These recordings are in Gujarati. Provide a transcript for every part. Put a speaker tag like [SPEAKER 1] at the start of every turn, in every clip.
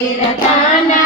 [SPEAKER 1] Hiragana.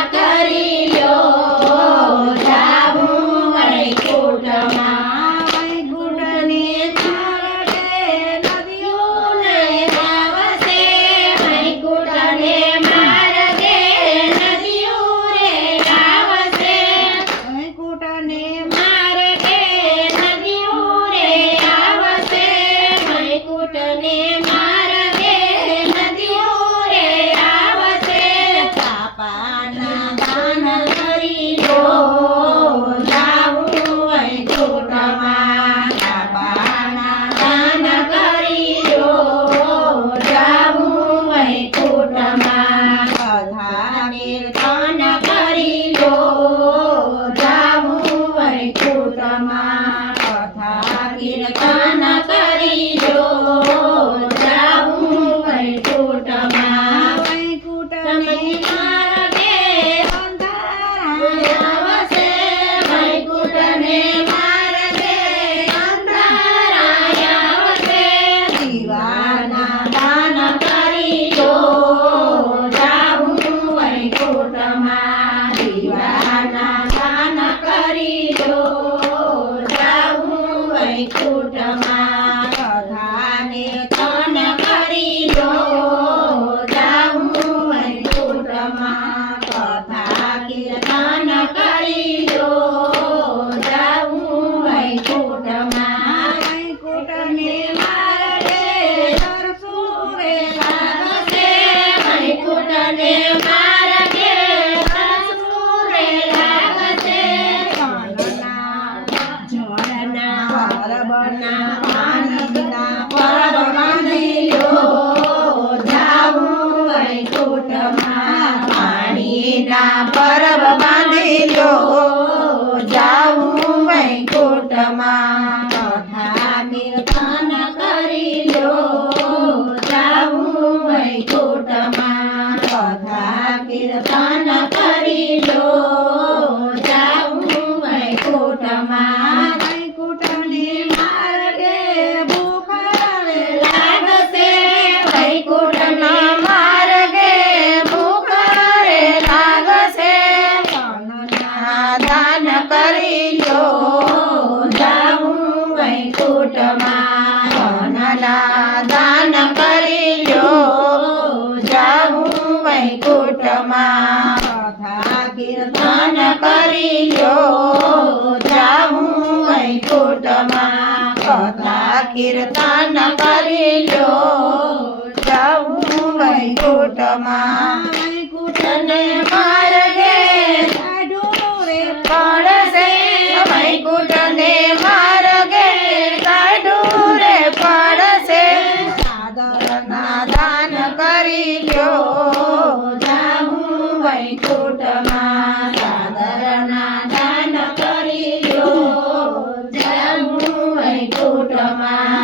[SPEAKER 1] ના પર્વ દાન કરી લો. જાઉં વૈકુટમાં દાન કરી લો. જાઉં વૈકુટમાં કીર્તન કરી લો. જાઉં વૈકુટમાં કથા કીર્તન કરી લો. જાઉં વૈકુટમાં વૈકુંઠમાં સાગરના દાન કર્યો જમું વૈકુંઠમાં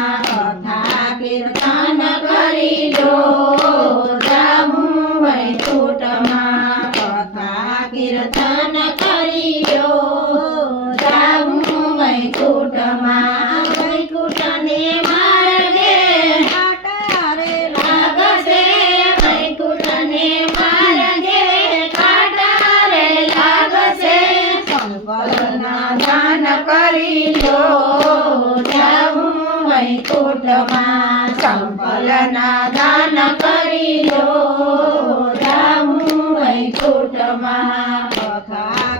[SPEAKER 1] કરી લો હું વૈકુંઠમાં. સંપલના દાન કરી લો હું વૈકુંઠમાં. કથા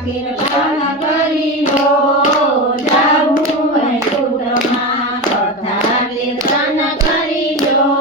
[SPEAKER 1] કરી લો હું વૈકુંઠમાં. કરી લો